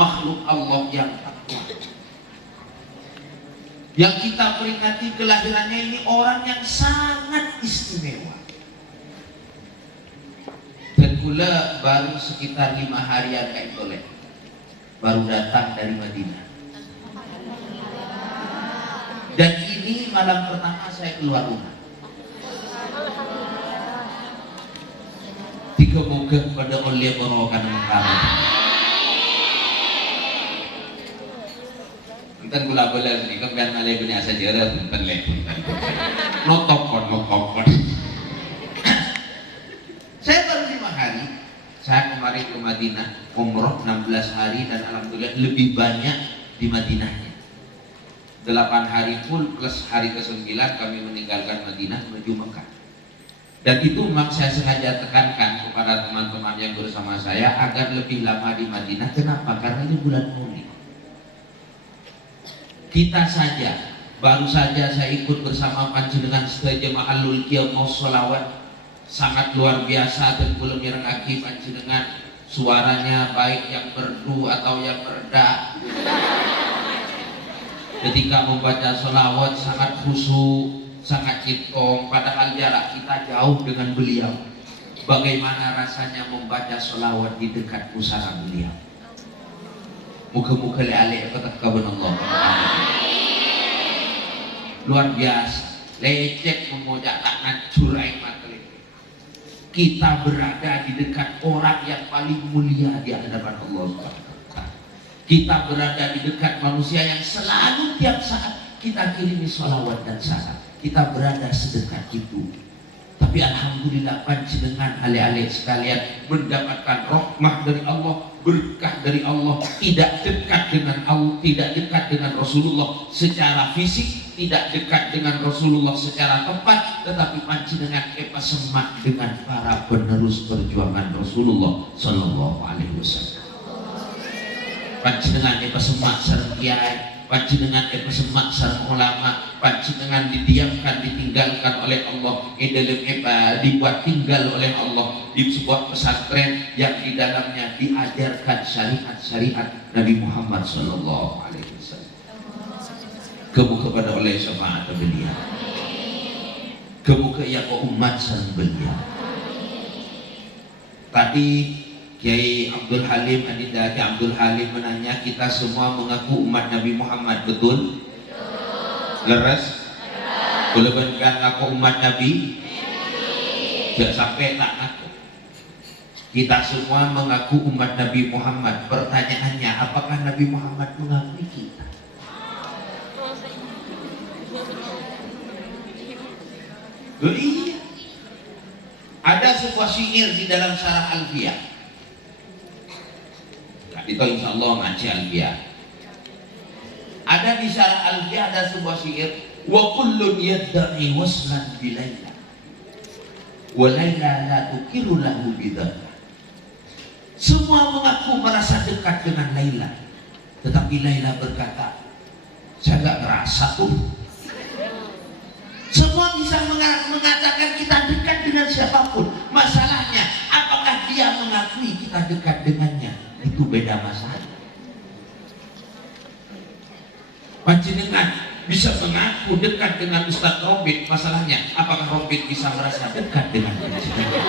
makhluk Allah yang takwa. Yang kita peringati kelahirannya ini orang yang sangat istimewa. Dan pula baru sekitar 5 harian kayak boleh baru datang dari Madinah. Dan ini malam pertama saya keluar rumah. Tiga moga pada oleh borokan kami. Entar gula bola ni kan kan alai punya saja ada tempat lain. Notokon. Saya baru 5 hari. Saya kemarin ke Madinah umroh 16 hari dan alhamdulillah lebih banyak di Madinahnya. 8 hari full plus hari ke-9 kami meninggalkan Madinah menuju Mekah. Dan itu memang saya sengaja tekankan kepada teman-teman yang bersama saya agar lebih lama di Madinah. Kenapa? Karena ini bulan Maulid. Kita saja, baru saja saya ikut bersama panjenengan Jemaah Ulqiyah mau sholawat sangat luar biasa dan belum mirengaki panjenengan suaranya baik yang merdu atau yang meredah. Ketika membaca sholawat sangat khusyuk, sangat citong, padahal jarak kita jauh dengan beliau. Bagaimana rasanya membaca sholawat di dekat pusara beliau? Muka-muka le-ale ketakabun Allah. Luar biasa, lecek memojak tak ngacur aing materi. Kita berada di dekat orang yang paling mulia di hadapan Allah SWT. Kita berada di dekat manusia yang selalu tiap saat kita kirimi sholawat dan salam. Kita berada sedekat itu. Tapi alhamdulillah panjenengan ale-ale sekalian mendapatkan rahmah dari Allah, berkah dari Allah, tidak dekat dengan Allah, tidak dekat dengan Rasulullah secara fisik, tidak dekat dengan Rasulullah secara tempat, tetapi panjenengan semak dengan para penerus perjuangan Rasulullah Sallallahu Alaihi Wasallam. Panjenengan semak sareng kiai, panjenengan semak sareng ulama, panjenengan didiamkan, ditinggalkan oleh Allah, dibuat tinggal oleh Allah di sebuah pesantren yang di dalamnya diajarkan syariat-syariat Nabi Muhammad Sallallahu Alaihi Wasallam. Kemuka pada oleh syafaat beliau, kemuka ya umat sareng beliau. Tadi Kiai Abdul Halim, Adinda Kiai Abdul Halim menanya, kita semua mengaku umat Nabi Muhammad, betul? Leres? Kulebankan aku umat Nabi? Tidak sampai tak ngaku. Kita semua mengaku umat Nabi Muhammad. Pertanyaannya, apakah Nabi Muhammad mengakui kita? Oh, iya. Ada sebuah syair di dalam Syarah Alfiyah. Itu insya Allah ngaji Alfiyah. Ada di Syarah Alfiyah ada sebuah syair, wa kullun yadda'i waslan bi Laila wa Laila la tukiru lahu bidzaka. Semua mengaku merasa dekat dengan Laila, tetapi Laila berkata, saya nggak ngerasa pun. Semua bisa mengatakan kita dekat dengan siapapun. Masalahnya, apakah dia mengakui kita dekat dengannya? Itu beda masalah. Panjenengan bisa mengaku dekat dengan Ustaz Robit, masalahnya apakah Robit bisa merasa dekat dengan panjenengan?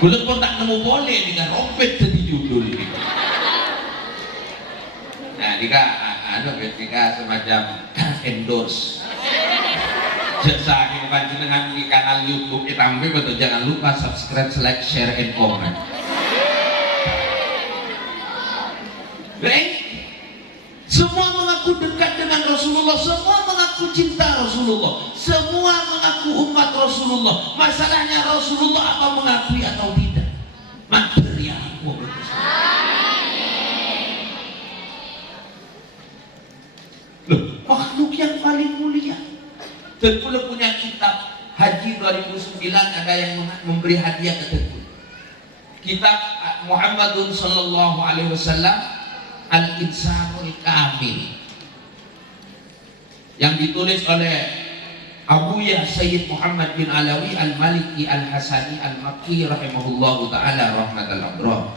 Belum pun tak nemu boleh dengan Robit jadi judul ini. Nah, jika semacam endorse. Sesaat panjenengan di kanal YouTube kita betul, jangan lupa subscribe, like, share, and comment. Baik, semua mengaku dekat dengan Rasulullah, semua mengaku cinta Rasulullah, semua mengaku umat Rasulullah. Masalahnya Rasulullah apa mengakui atau tidak? Material. Loh, makhluk yang paling mulia. Dan pula punya kitab Haji 2009 ada yang memberi hadiah ke Tengku. Kitab Muhammadun Sallallahu Alaihi Wasallam Al-Insanul Kamil yang ditulis oleh Abuya Sayyid Muhammad bin Alawi Al-Maliki Al-Hasani Al-Makki rahimahullahu ta'ala rahmatal abrar.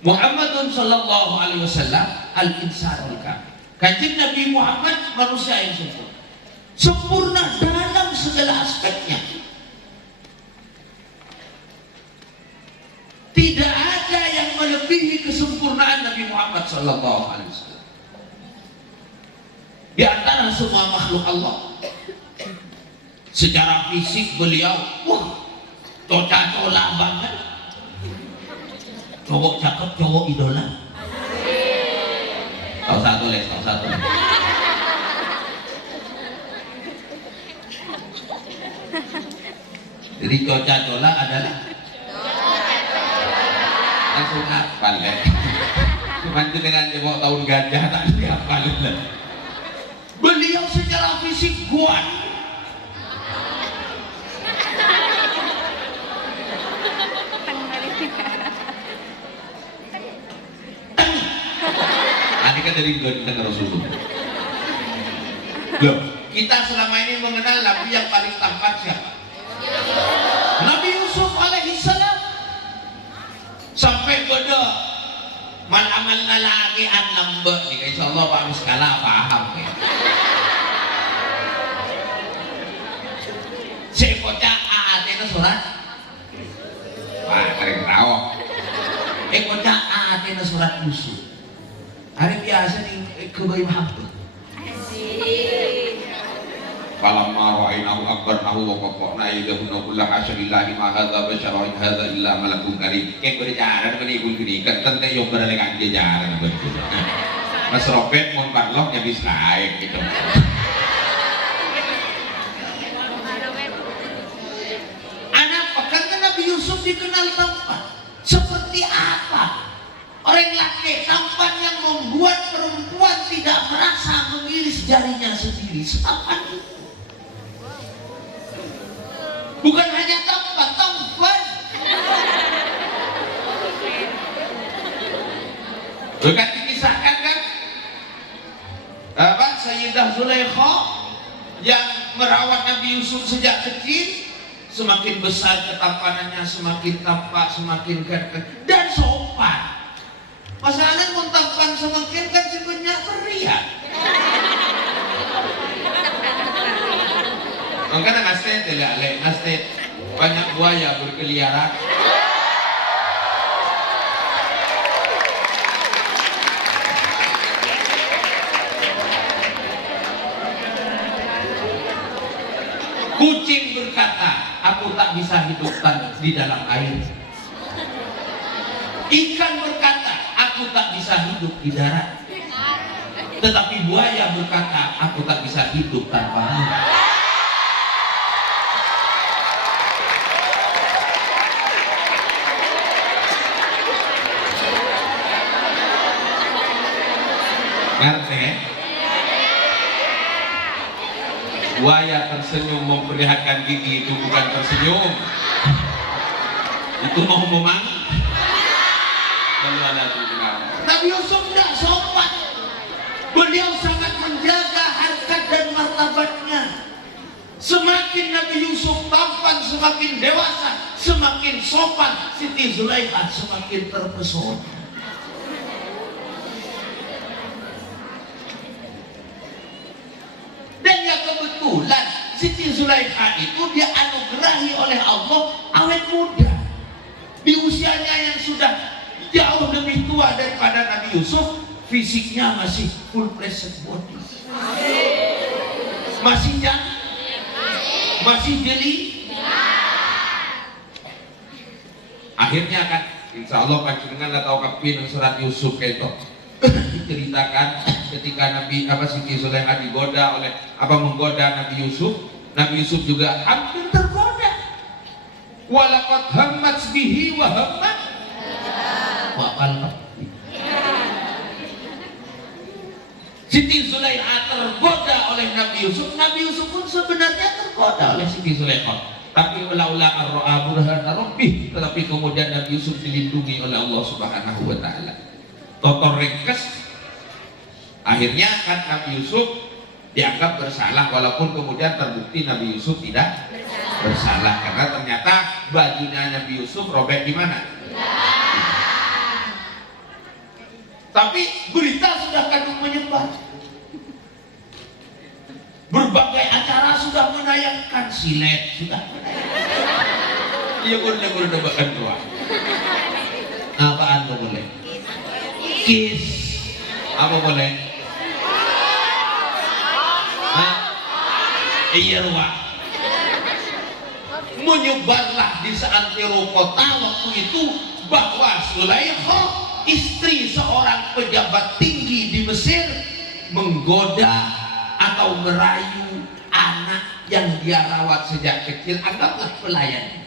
Muhammadun sallallahu alaihi wasallam al-insanul kamil. Kanjeng Nabi Muhammad manusia yang sempurna. Sempurna dalam segala aspeknya. Tidak ada yang melebihi kesempurnaan Nabi Muhammad sallallahu alaihi wasallam. Di antara semua makhluk Allah, secara fisik beliau coca-cola banget, cowok cakep, cowok idola. Tahu satu les. Jadi coca-cola adalah langsung hafal ya. Cuman dengan mau tahun gajah tak dihafal. Beliau secara fisik kuat. Ini kan dari ganteng Rasulullah. Loh, kita selama ini mengenal Nabi yang paling tampan siapa? Nabi Yusuf alaihi salam. Sampai pada man amalna lagi an lambe nih, insyaallah Pak Miskala paham ya. Si bocah AAT itu surat. Wah, keren tahu. Bocah AAT itu surat Yusuf. Hari biasa nih kebayu hampir. Falamma ra'aynahu akbarnahu wa qatta'na aydahunna kullu hasyalillahi ma hadza basharun hadza illa malakun karim. Kayak berjalan menikun gini kan tante yo beralekan jajaran betul. Mas Robert mon parlok ya bisa lain gitu. Anak pekan Nabi Yusuf dikenal tampan. Seperti apa? Orang laki tampan yang membuat perempuan tidak merasa mengiris jarinya sendiri. Setampan itu. Bukan hanya tampan. Bukan dikisahkan kan? Sayyidah Zulaikha yang merawat Nabi Yusuf sejak kecil, semakin besar ketampanannya, semakin tampak, semakin ganteng dan sopan. Masalahnya pun tampan semakin kan sebenarnya teriak. Makanya ngasih tidak lek ngasih banyak buaya berkeliaran. Kucing berkata, aku tak bisa hidup di dalam air. Ikan berkata, aku tak bisa hidup di darat. Tetapi buaya berkata, aku tak bisa hidup tanpa air. Ngerti? Buaya tersenyum memperlihatkan gigi, itu bukan tersenyum, itu mau memang. Nabi Yusuf tidak sopan. Beliau sangat menjaga harkat dan martabatnya. Semakin Nabi Yusuf tampan, semakin dewasa, semakin sopan, Siti Zulaikha semakin terpesona. Dan yang kebetulan Siti Zulaikha itu dia anugerahi oleh Allah awet muda. Di usianya yang sudah jauh lebih tua daripada Nabi Yusuf, fisiknya masih full present body, masih cantik, masih jeli. Akhirnya kan, insya Allah panjenengan tahu kapin surat Yusuf itu diceritakan ketika Nabi Siti Zulaikha digoda oleh menggoda Nabi Yusuf juga hampir tergoda. Walaqad hammat bihi wa hammat Siti Zulaikha tergoda oleh Nabi Yusuf pun sebenarnya tergoda oleh Siti Zulaikha. Tapi laula ar-ra'a burhana rabbih, tetapi kemudian Nabi Yusuf dilindungi oleh Allah Subhanahu wa taala. Totor ringkes. Akhirnya kan Nabi Yusuf dianggap bersalah, walaupun kemudian terbukti Nabi Yusuf tidak bersalah karena ternyata bajunya Nabi Yusuf robek di mana? Tapi berita sudah kadung menyebar, berbagai acara sudah menayangkan, silet sudah menayangkan. Iya boleh bahkan keluar. Apaan tuh boleh? Kiss. Apa boleh? Hah? Iya luar. Menyebarlah di seantero kota waktu itu bahwa Zulaikha, istri seorang pejabat tinggi di Mesir, menggoda atau merayu anak yang dia rawat sejak kecil, anggaplah pelayan.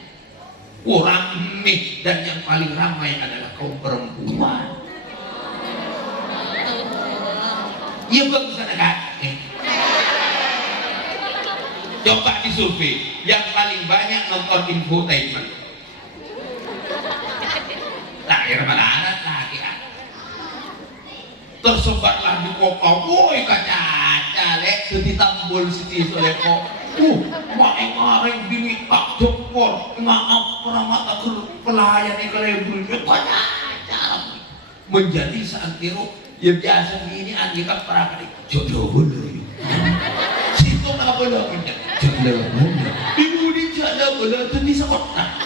Ramai, dan yang paling ramai adalah kaum perempuan. Iya bagus anak. Coba disurvei, yang paling banyak nonton infotainment. Lahir mana lagi kan? Tersebarlah di kota, woi kaca lek ditambul Siti Zulaikha. Maeng bini tak jempor, maaf peramata pelayan yang kelebulnya kaca. Menjadi seantero ya biasa begini anjingkan para kali jodoh bener. Situ nggak boleh jodoh bener. Ibu di jodoh bener itu di sekota.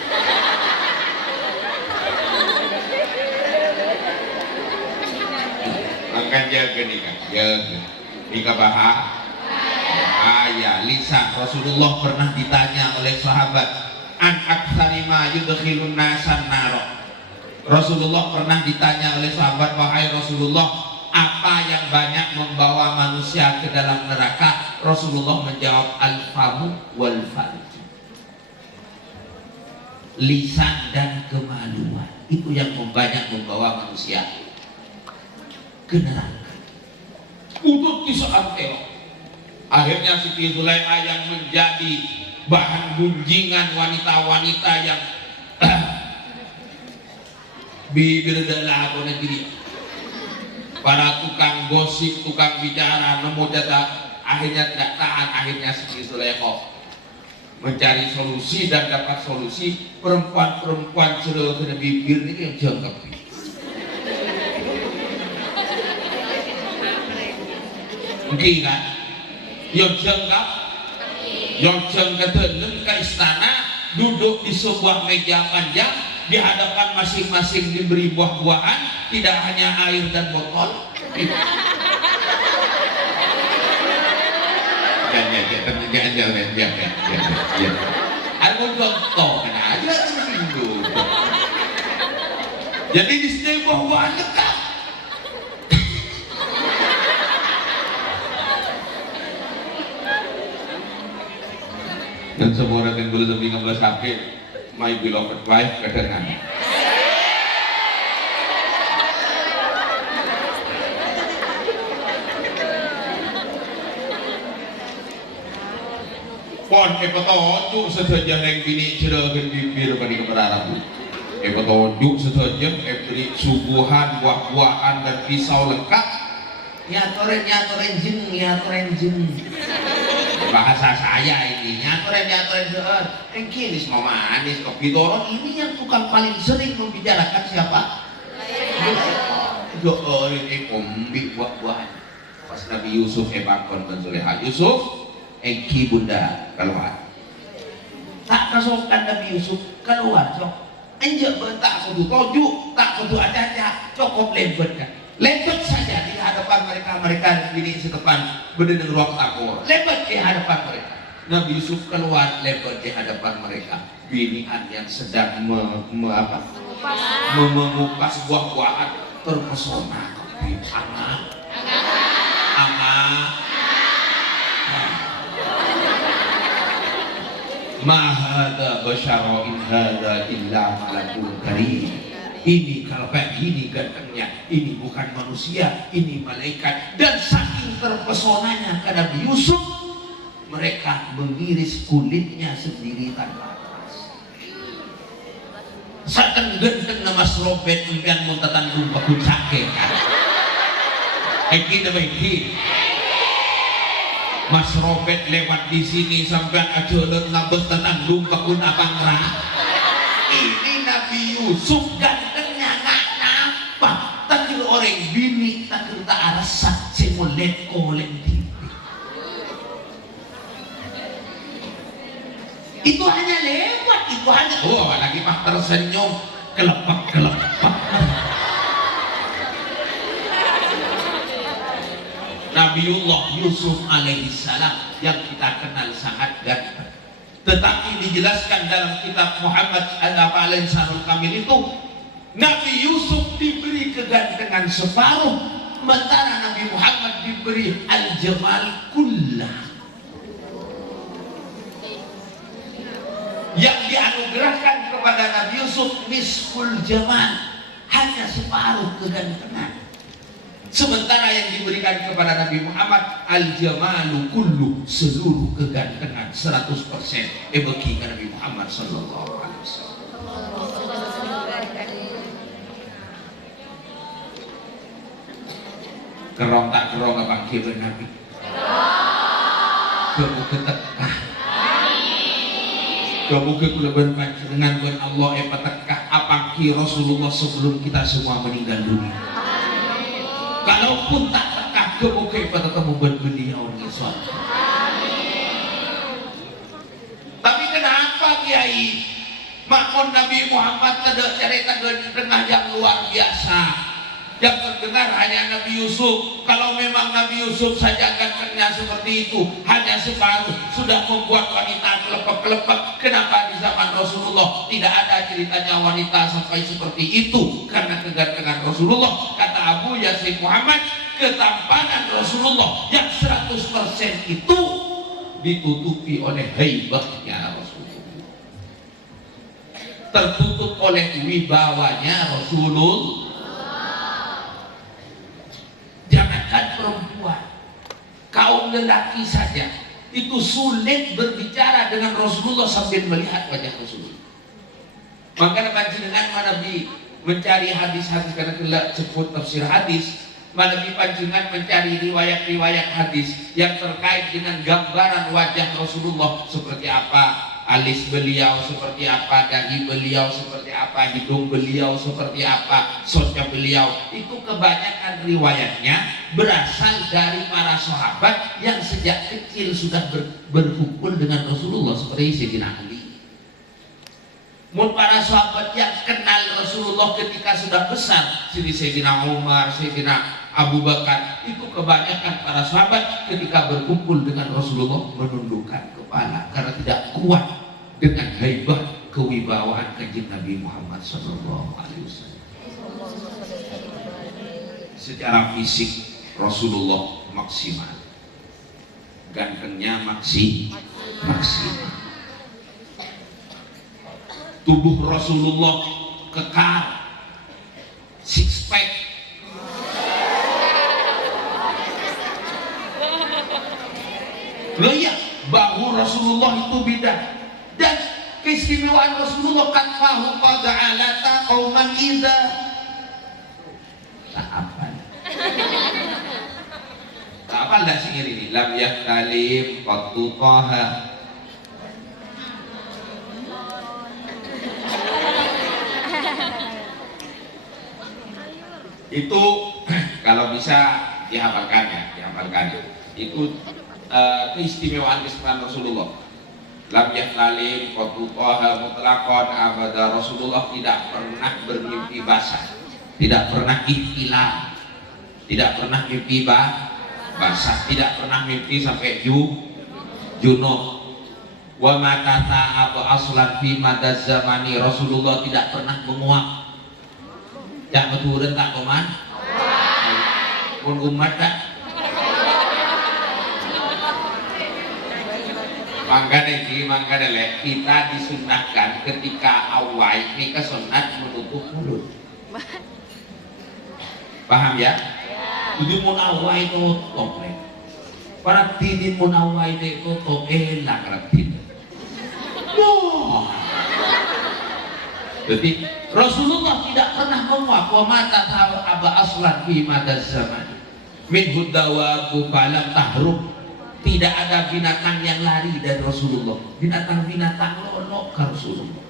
Makan jaga nih kan, jaga. Nikah bahas. Ya, lisan Rasulullah pernah ditanya oleh sahabat, an aktsari ma yudkhilun nasan naro. Rasulullah pernah ditanya oleh sahabat, wahai Rasulullah, apa yang banyak membawa manusia ke dalam neraka? Rasulullah menjawab, al-famu wal farj. Lisan dan kemaluan itu yang banyak membawa manusia ke neraka. Untuk di saat akhirnya Siti Zulaikha yang menjadi bahan gunjingan wanita-wanita yang bibirdalah bonan diri. Para tukang gosip, tukang bicara, nemu data, akhirnya tidak tahan. Akhirnya Siti Zulaikha mencari solusi dan dapat solusi. Perempuan-perempuan cerah kena bibir ini yang jangkep. Mungkin kan? Yang jangkep ke istana, duduk di sebuah meja panjang, di hadapan masing-masing diberi buah-buahan, tidak hanya air dan botol. Aku contoh kan aja dulu. Jadi di sini buah-buahan dekat. Dan semua orang yang belum 15 HP, my beloved wife, kedengan. Pon, petunjuk saja yang bini cerah dan bibir pada keberarabu. Petunjuk saja, beri suguhan, buah-buahan dan pisau lengkap. Nyatoren jeng. Bahasa saya ini nyatoren sehat. Ini semua manis kopi dorong. Ini yang tukang paling sering membicarakan siapa? Ini kombi buah-buahan. Pas Nabi Yusuf bakon dan Zulaikha. Yusuf, engki bunda keluar. Tak kesokan Nabi Yusuf keluar. Enjak bentak kudu tojuk, tak kudu aja cukup lebet kan. Lebet saja di hadapan mereka bini setepan berdiri ruang takut. Lebet di hadapan mereka. Nabi Yusuf keluar lebet di hadapan mereka. Binian yang sedang mengupas buah-buahan terpesona. Ma hadza basyara in hadza illa malakul karim. Ini kalbak, ini gantengnya, ini bukan manusia, ini malaikat. Dan saking terpesonanya ke Nabi Yusuf, mereka mengiris kulitnya sendiri tanpa alas. Saking ganteng nama serobet impian muntatan lupa kucake kan. Eki nama eki. Mas Robert lewat di sini sampai ajolet labes tenang dumpakun abang ra. Ini Nabi Yusuf gantengnya nggak nampak. Tapi orang bini tak kerta arasak semulet koleng tipi. Itu hanya lewat, itu hanya. Oh, lagi pak tersenyum kelepak. Nabiullah Yusuf alaihissalam yang kita kenal sangat ganteng. Tetapi dijelaskan dalam kitab Muhammad al-Insanul Kamil itu Nabi Yusuf diberi kegantengan separuh, sementara Nabi Muhammad diberi al-jamal kullah. Yang dianugerahkan kepada Nabi Yusuf nisful jamal, hanya separuh kegantengan. Sementara yang diberikan kepada Nabi Muhammad al-jamalu kullu, seluruh kegantengan 100%. Bagi Nabi Muhammad sallallahu alaihi wasallam. Kerong tak kerong apa kieu Nabi? Kamu ketekah. Kamu kekuleban panjenengan buat Allah patekah apa ki Rasulullah sebelum kita semua meninggal dunia. Kalaupun tak tekah kemuke pada kamu berbeliau ngisor. Tapi kenapa Kiai makmum Nabi Muhammad tidak cerita tengah yang luar biasa? Yang terdengar hanya Nabi Yusuf. Kalau memang Nabi Yusuf saja gantengnya seperti itu, hanya separuh sudah membuat wanita kelepek-kelepek. Kenapa di zaman Rasulullah tidak ada ceritanya wanita sampai seperti itu? Karena kegantengan Rasulullah. Kata Abu Yasin Muhammad, ketampanan Rasulullah yang 100% itu ditutupi oleh haibahnya Rasulullah, tertutup oleh wibawanya Rasulullah. Jangankan perempuan, kaum lelaki saja itu sulit berbicara dengan Rasulullah sambil melihat wajah Rasulullah. Maka panjenengan Nabi mencari hadis-hadis, karena kelak sebut tafsir hadis, Nabi panjenengan mencari riwayat-riwayat hadis yang terkait dengan gambaran wajah Rasulullah seperti apa, alis beliau seperti apa, dahi beliau seperti apa, hidung beliau seperti apa, sosok beliau. Itu kebanyakan riwayatnya berasal dari para sahabat yang sejak kecil sudah berkumpul dengan Rasulullah seperti Sayyidina Ali. Para sahabat yang kenal Rasulullah ketika sudah besar, seperti Sayyidina Umar, Sayyidina Abu Bakar, itu kebanyakan para sahabat ketika berkumpul dengan Rasulullah menundukkan kepala karena tidak kuat dengan haibah kewibawaan kanjeng Nabi Muhammad SAW. Secara fisik Rasulullah maksimal, gantengnya maksimal. Tubuh Rasulullah kekal, six pack. Loh ya, bahu Rasulullah itu beda. Dan keistimewaan Rasulullah kan fahu qad alata qauman idza tak apa. Tak apa enggak sih ini lam yahtalim qattu taha. Itu kalau bisa dihafalkan ya, itu keistimewaan Rasulullah. Lam yahtalim qattu taha mutlaqan abada. Rasulullah tidak pernah bermimpi basah, tidak pernah ihtilam, tidak pernah mimpi basah, tidak pernah mimpi sampai junub. Wa matata atau aslan fi madaz zamani. Rasulullah tidak pernah menguap. Jak betulan tak koman pun umat tak mangga dele kita disunahkan ketika awal ini kesunat menutup mulut. Paham ya? Jadi mun awal itu tutup para tidin mun awal itu tutup enak ratin. Jadi Rasulullah tidak pernah menguap. Wa mata aba aslan fi madaz zaman min hudawa falam tahrum. Tidak ada binatang yang lari dari Rasulullah. Binatang-binatang lolok ke Rasulullah.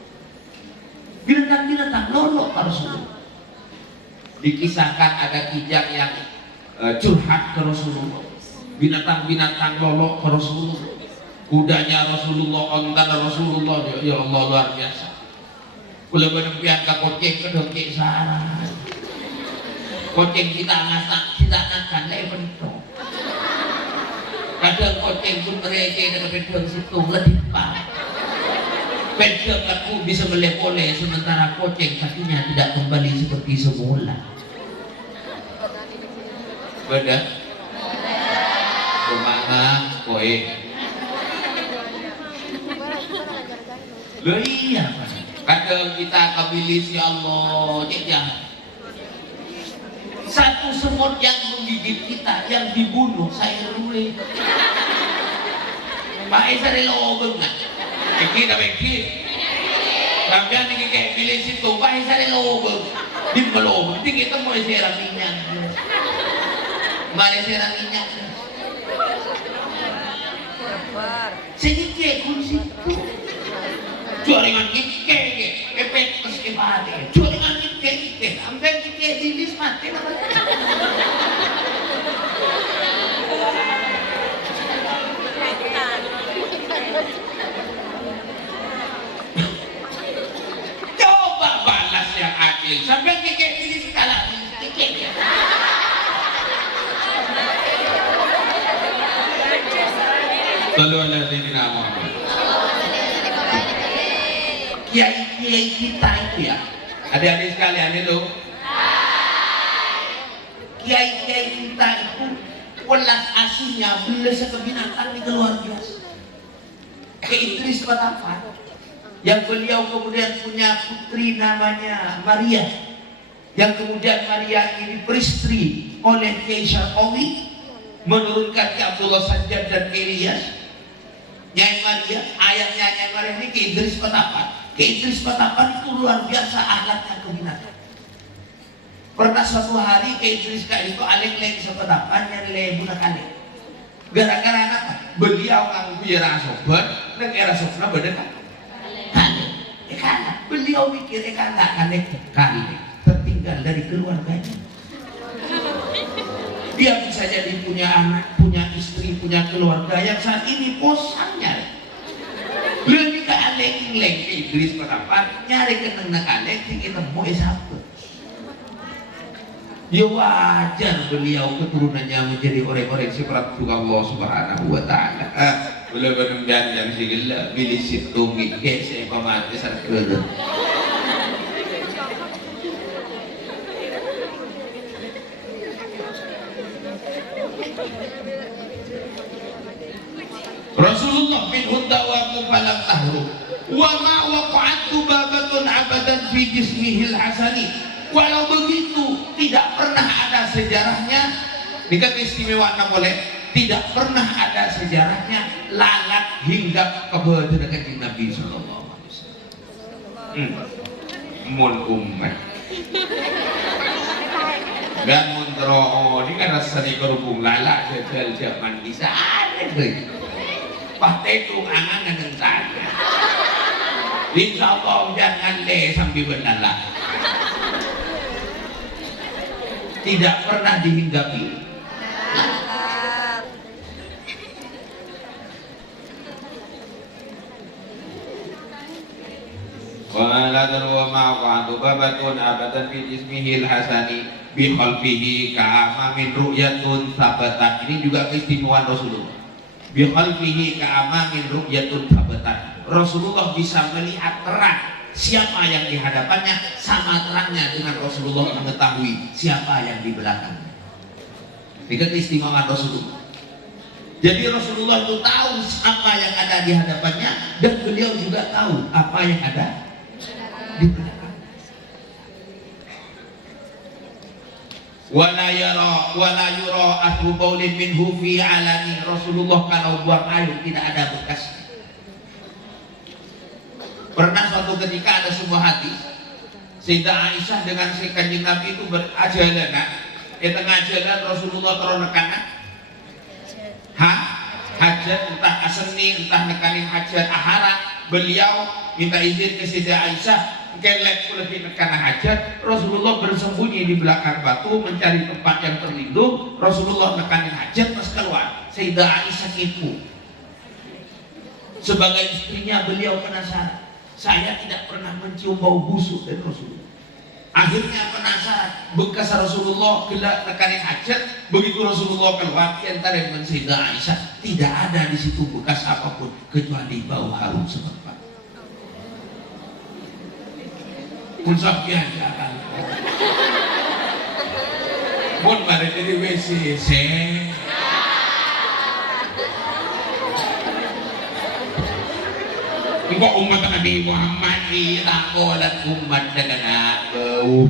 Binatang-binatang lolok ke Rasulullah. Dikisahkan ada kijang yang curhat ke Rasulullah. Binatang-binatang lolok ke Rasulullah. Kudanya Rasulullah, ontan Rasulullah, ya Allah luar biasa. Kula menempian ke koceng ke dokek sarang. Koceng kita ngakan lepen to. Kadang koceng pun mereka dengan pedang situ lebih pak. Pedang aku bisa meleleh sementara koceng kakinya tidak kembali seperti semula. Benar? Kemana koe? Loh iya Pak. Kadang kita kabilis ya Allah, jangan. Satu semut yang menggigit kita, yang dibunuh saya rule. Pak Esa relo banget. Iki dah beki. Sampai ni kayak bilis itu, Pak Esa relo banget. Di melobong, tinggi kita mau serang minyak. Mari serang minyak. Sedikit kunci itu. Jaringan ike, efek meski mati. Jaringan ike, sampai ike dilis mati namanya. Coba balas yang adil, sampai ike dilis kalah ike. Lalu ada di nama. Kiai-kiai kita itu ya, adik-adik sekalian itu, kiai-kiai kita itu welas aslinya belas ke binatang ini luar biasa. Ke Idris Patafan, yang beliau kemudian punya putri namanya Maria, yang kemudian Maria ini beristri oleh Kiai Syarqawi, menurunkan ke Abdullah Sajjad dan Ilyas. Nyai Maria, ayahnya Nyai Maria ini ke Idris Patafan. Ke Idris Patafan itu luar biasa ahlaknya ke binatang. Pernah suatu hari ke Idris itu aleng-leng sepatafan yang lebuna kali. Gara-gara apa? Beliau nganggu era sobat, neng era sobat beda kan? Kali, karena beliau mikir karena kali tertinggal dari keluarganya. Dia bisa jadi punya anak, punya istri, punya keluarga yang saat ini bosannya. Lebih ke aleng-leng ke Idris Patafan, nyari keneng nak aleng, kita mau esapet. Ya wajar beliau keturunannya menjadi orang-orang seperti Allah Subhanahu wa Ta'ala. Boleh benar yang segala pilih situ ngikes saya pamati sarkada. Rasulullah bin Hudawamu falam tahru wa ma waqa'atu babatun abadan fi jismihil hasani. Walau begitu tidak pernah ada sejarahnya, dikata istimewa boleh, tidak pernah ada sejarahnya lalat hinggap ke badan kanjeng Nabi sallallahu alaihi wasallam. Mun umat dan mun teroo ini kan rasanya kerubung lalat sejal zaman bisa ada deh. Pahtetung angan dengan saya. Insya Allah jangan deh sambil berlalat. Tidak pernah dihinggapi. Wala darwa ma'qadu babatun abadan fi jismihil hasani bi khalfihi ka'ama min ru'yatun sabatat. Ini juga keistimewaan Rasulullah. Bi khalfihi ka'ama min ru'yatun sabatat. Rasulullah bisa melihat terang siapa yang di hadapannya, sama terangnya dengan Rasulullah mengetahui siapa yang di belakangnya. Itu keistimewaan Rasulullah. Jadi Rasulullah itu tahu apa yang ada di hadapannya dan beliau juga tahu apa yang ada di belakang. Wala yura athru baulin minhu fi alani. Rasulullah kalau buang air tidak ada bekas. Pernah suatu ketika ada sebuah hadis, Sayyidah Aisyah dengan si Kanjeng Nabi itu berajalanan. Di tengah jalan Rasulullah teronekana hajat, entah aseni, entah nekanin hajat ahara, beliau minta izin ke Siti Aisyah kelek lebih nekana hajat. Rasulullah bersembunyi di belakang batu mencari tempat yang terlindung. Rasulullah nekanin hajat terus keluar. Sayyidah Aisyah kipu. Sebagai istrinya beliau penasaran. Saya tidak pernah mencium bau busuk dari Rasulullah. Akhirnya penasaran, bekas Rasulullah gelak nekanin hajat. Begitu Rasulullah keluar, di antara yang Sayyidah Aisyah tidak ada di situ bekas apapun kecuali bau harum semerbak. Pun sampian akan. Pun mari jadi WC. Kok umat Nabi Muhammad takkolan umat dengan bau.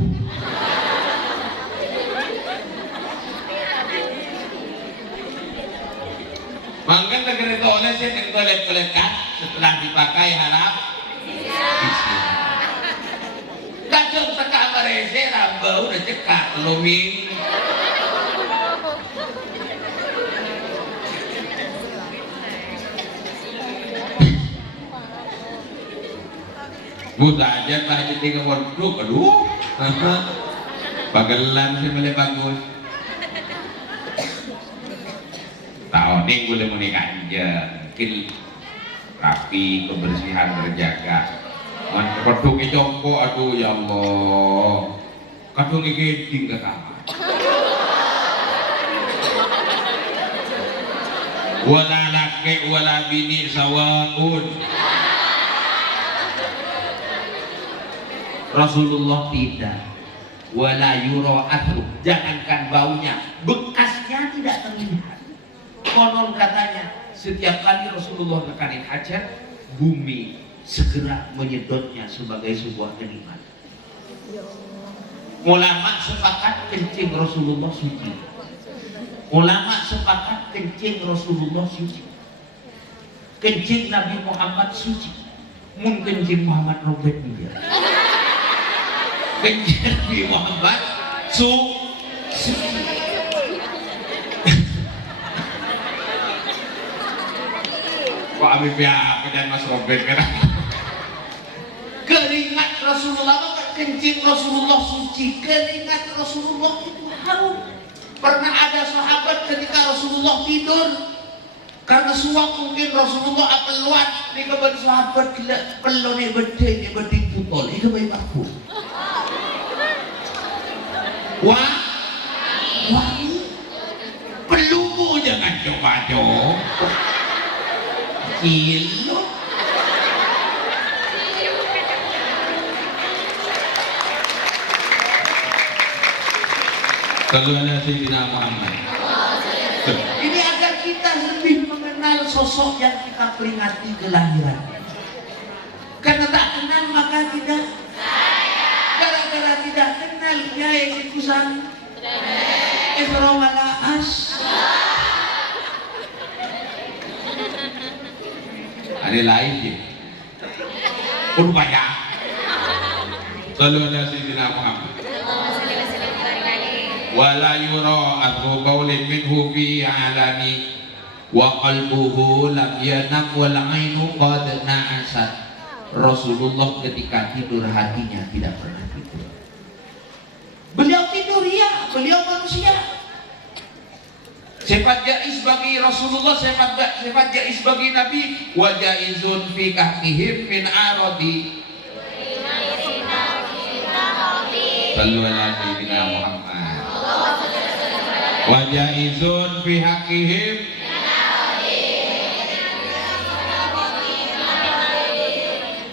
Mangkan negeri toilet sih, yang toilet kan setelah dipakai harap kacau teka merese bau udah cekak luming. Buta aja Pak Haji tiga wardrobe, aduh, bagelan sih mulai bagus. Tahun ini boleh menikah aja, mungkin rapi, kebersihan terjaga. Kadung jongko, aduh ya Allah, kadung geding ke kamar. Wala laki wala bini sawaun. Rasulullah tidak. Wala yuro atru, jangankan baunya, bekasnya tidak terlihat. Konon katanya setiap kali Rasulullah nekanin hajat, bumi segera menyedotnya sebagai sebuah nikmat. Ulama sepakat kencing Rasulullah suci. Ulama sepakat kencing Rasulullah suci. Kencing Nabi Muhammad suci. Mun kencing Muhammad Robert juga. Kencing Nabi Muhammad suci. Kok Habib ya dan Mas Robert kan? Keringat Rasulullah, kencing Rasulullah suci. Keringat Rasulullah itu harum. Pernah ada sahabat ketika Rasulullah tidur, karena suap mungkin Rasulullah apeluan ni keban sahabat gila pelon ni bedeng putol itu bayi parfum. Wah, pelumu jangan coba-coba. Kilo. Kalau ada Sayyidina Muhammad. Ini agar kita lebih mengenal sosok yang kita peringati kelahiran. Karena tak kenal maka tidak. Gara-gara tidak kenal dia yang ikusan. Iqra wala as. Ada lain je. Pun banyak. Kalau ada Sayyidina Muhammad. Wala yura athu qawlin minhu fi alani wa qalbuhu lam yanam wal ainu qad na'asat. Rasulullah ketika tidur hatinya tidak pernah tidur. Beliau tidur ya, beliau manusia. Sifat jaiz bagi Rasulullah, sifat jaiz bagi Nabi. Wa jaizun fi kahfihim min aradi. Sallu ala sayyidina Muhammad. Wa jaizun fi haqqihim.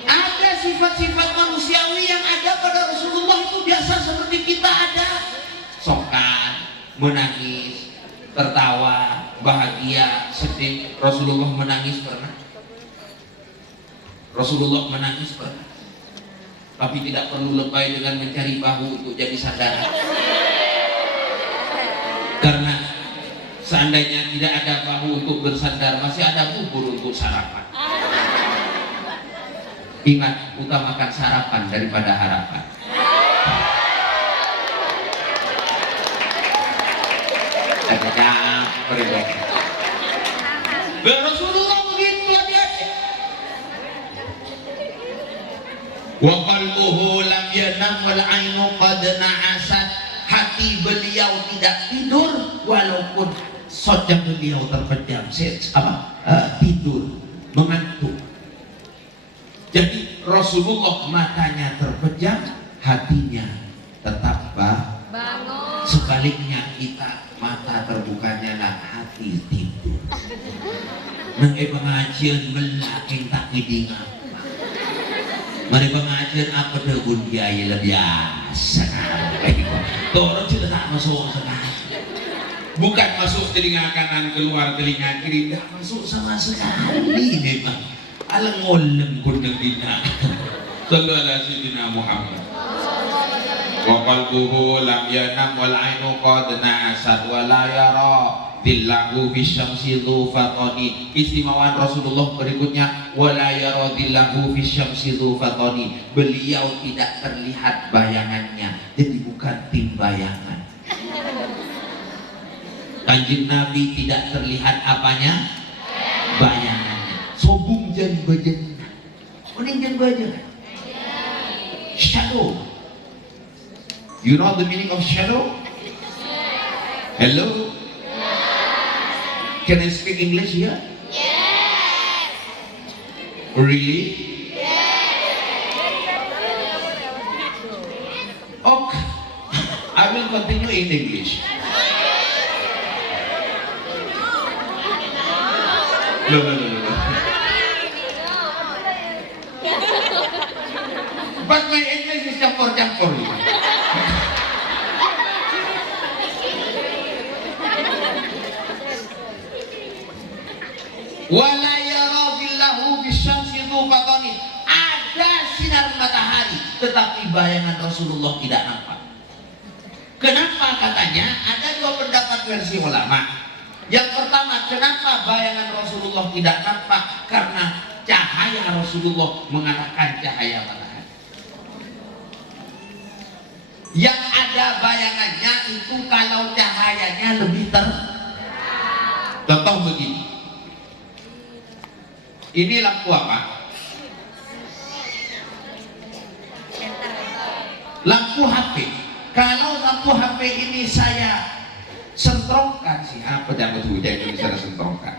Ada sifat-sifat manusiawi yang ada pada Rasulullah itu biasa seperti kita ada. Sokan, menangis, tertawa, bahagia, sedih. Rasulullah menangis pernah. Rasulullah menangis pernah. Tapi tidak perlu lebay dengan mencari bahu untuk jadi sandaran. Karena seandainya tidak ada bahu untuk bersandar, masih ada bubur untuk sarapan. Ingat, utamakan sarapan daripada harapan. Rasulullah begitu hati-hati. Wa qalbuhu lam yanam wal ainu qad na'asat. Hati beliau tidak tidur walaupun sojak beliau terpejam, tidur, mengantuk. Jadi Rasulullah matanya terpejam, hatinya tetap bangun. Sebaliknya kita mata terbukanya lah, hati tidur. Nang pengajian melaking tak kidinga. Mari pengajian apa debun biaya lebih biasa. Toro sudah tak masuk sekali. Bukan masuk telinga kanan keluar telinga kiri, tidak masuk sama sekali memang. Alang ngolem kundang dina. Sallallahu alaihi Muhammad. Wa qalbuhu lam yanam wal ainu qad na'asat wa la yara dillahu bisyamsi dhu fatani. Istimewaan Rasulullah berikutnya, wa la yara dillahu bisyamsi dhu fatani. Beliau tidak terlihat bayangannya, jadi bukan tim bayangan. Kanjeng Nabi tidak terlihat apanya? Bayangannya. Sobung jan bajen. Kuning jan bajen. Shadow. You know the meaning of shadow? Hello? Can I speak English here? Yes. Really? Okay. I will continue in English. No. But my English is campur-campur. Wala yara billahu bisyamsi dhu fatani. Ada sinar matahari, tetapi bayangan Rasulullah tidak nampak. Kenapa katanya? Ada dua pendapat versi ulama. Yang pertama, kenapa bayangan Rasulullah tidak nampak? Karena cahaya Rasulullah mengalahkan cahaya matahari. Yang ada bayangannya itu kalau cahayanya lebih contoh begini. Ini lampu apa? Lampu HP. Kalau lampu HP ini saya sentrongkan sih, apa yang Indonesia sentrongkan?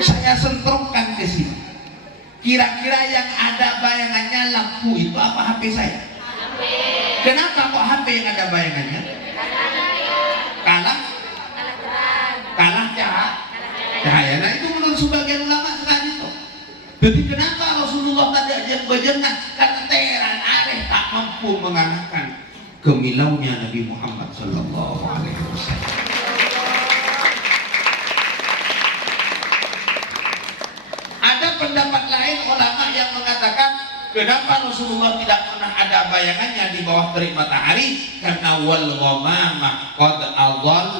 Saya sentrongkan ke sini. Kira-kira yang ada bayangannya lampu itu apa HP saya? HP. Kenapa kok HP yang ada bayangannya? Kalah cahaya. Nah itu menurut sebagian ulama sekali itu. Jadi kenapa Rasulullah tidak jeng-jengah? Karena teheran areh tak mampu mengalahkan kemilaunya Nabi Muhammad Sallallahu Alaihi Wasallam. Ada pendapat lain ulama yang mengatakan kenapa Rasulullah tidak pernah ada bayangannya di bawah terik matahari? Karena wal ghamama qad adall,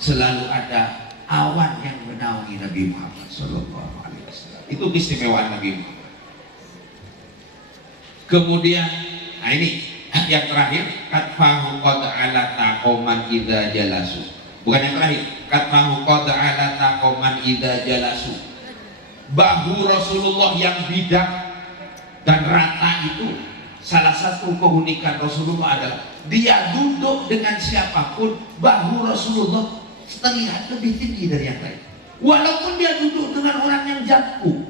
selalu ada awan yang menaungi Nabi Muhammad Sallallahu Alaihi Wasallam. Itu keistimewaan Nabi Muhammad. Kemudian nah ini yang terakhir, katfahu qad alata qauman idza jalasu. Bukan yang terakhir, katfahu qad alata qauman idza jalasu. Bahu Rasulullah yang bidak dan rata itu salah satu keunikan Rasulullah adalah dia duduk dengan siapapun, bahu Rasulullah terlihat lebih tinggi dari yang lain. Walaupun dia duduk dengan orang yang jatuh,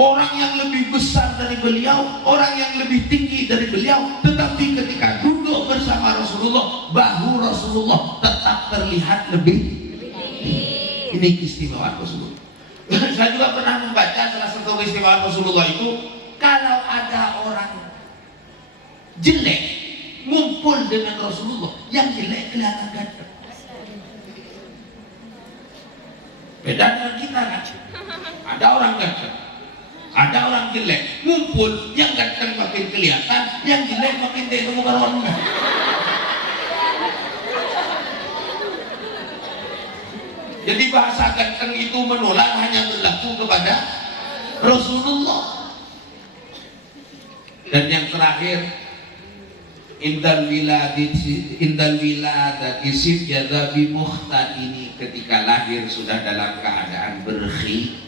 orang yang lebih besar dari beliau, orang yang lebih tinggi dari beliau, tetapi ketika duduk bersama Rasulullah, bahu Rasulullah tetap terlihat lebih tinggi. Ini keistimewaan Rasulullah. Saya juga pernah membaca salah satu keistimewaan Rasulullah itu, kalau ada orang jelek ngumpul dengan Rasulullah, yang jelek kelihatan ganteng. Beda dengan kita kan, ada orang ganteng, ada orang jelek, ngumpul, yang ganteng makin kelihatan, yang jelek makin tidak ketemu karuannya. Jadi bahasa ganteng itu menolak hanya berlaku kepada Rasulullah. Dan yang terakhir, indal wiladati sibjada bi muhtadini, ketika lahir sudah dalam keadaan berkhi.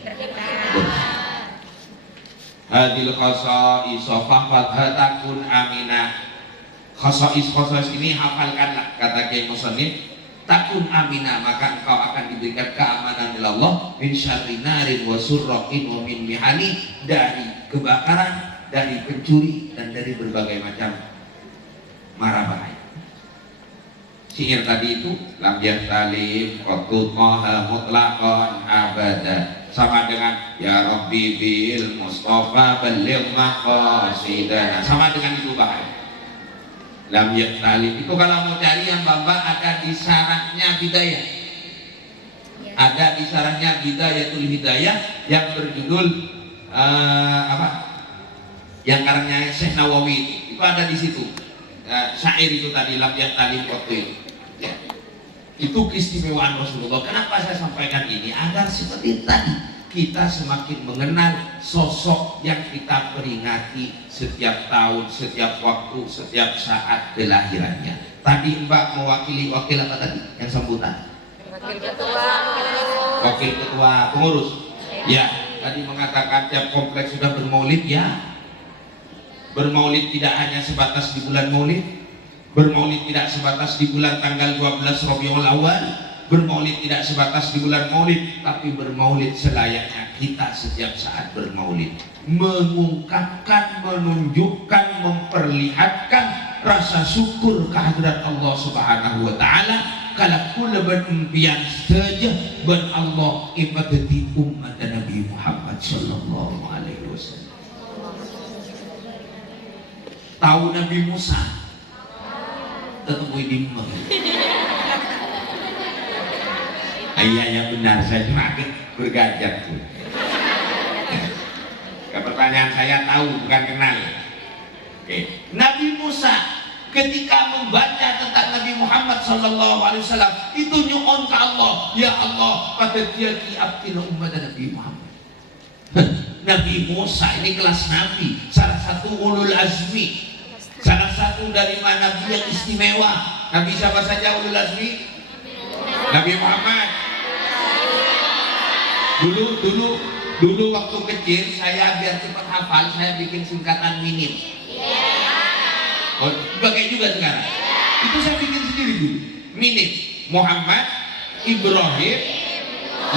Hadil khasa'is faqad hatakun aminah. Khasa'is ini hafalkanlah, kata Kiai Musannif. Takun aminah, maka engkau akan diberikan keamanan oleh Allah min syarri narin wa surraqin wa min mihani, dari kebakaran, dari pencuri, dan dari berbagai macam mara bahaya. Syair tadi itu lam yahtalim qattu maha mutlaqan abada, sama dengan ya rabbi bil mustafa balligh maqasidana, sama dengan itu bahaya. Lam yahtalim itu kalau mau cari yang Bapak ada di sarahnya Bidayah, ada di sarahnya Bidayatul Hidayah yang berjudul yang karangnya Syekh Nawawi, itu ada di situ. Syair itu tadi lam yahtalim waktu itu. Ya. Itu keistimewaan Rasulullah. Kenapa saya sampaikan ini? Agar seperti tadi kita semakin mengenal sosok yang kita peringati setiap tahun, setiap waktu, setiap saat kelahirannya. Tadi Mbak mewakili wakil apa tadi? Yang sambutan? Wakil ketua. Wakil ketua pengurus. Ya, tadi mengatakan tiap kompleks sudah bermaulid, ya. Bermaulid tidak hanya sebatas di bulan Maulid. Bermaulid tidak sebatas di bulan tanggal 12 Rabiul Awal. Bermaulid tidak sebatas di bulan Maulid, tapi bermaulid selayaknya kita setiap saat bermaulid, mengungkapkan, menunjukkan, memperlihatkan rasa syukur kehadirat Allah Subhanahu wa taala. Kalau kula berumpian saja ber Allah ibadati umat Nabi Muhammad sallallahu alaihi wasallam. Tahu Nabi Musa? Ketemu di Mekah. Iya yang benar, saya cuma bergajak tuh. Pertanyaan saya tahu bukan kenal. Oke. Nabi Musa ketika membaca tentang Nabi Muhammad SAW itu nyuon ke Allah, ya Allah pada dia kiabtina umat Nabi Muhammad. Nabi Musa ini kelas Nabi, salah satu ulul azmi, salah satu dari mana Nabi yang istimewa. Nabi siapa saja ulul azmi? Nabi Muhammad. Dulu waktu kecil saya biar cepat hafal, saya bikin singkatan minim. Oh, pakai juga sekarang. Itu saya bikin sendiri dulu. Minim. Muhammad, Ibrahim,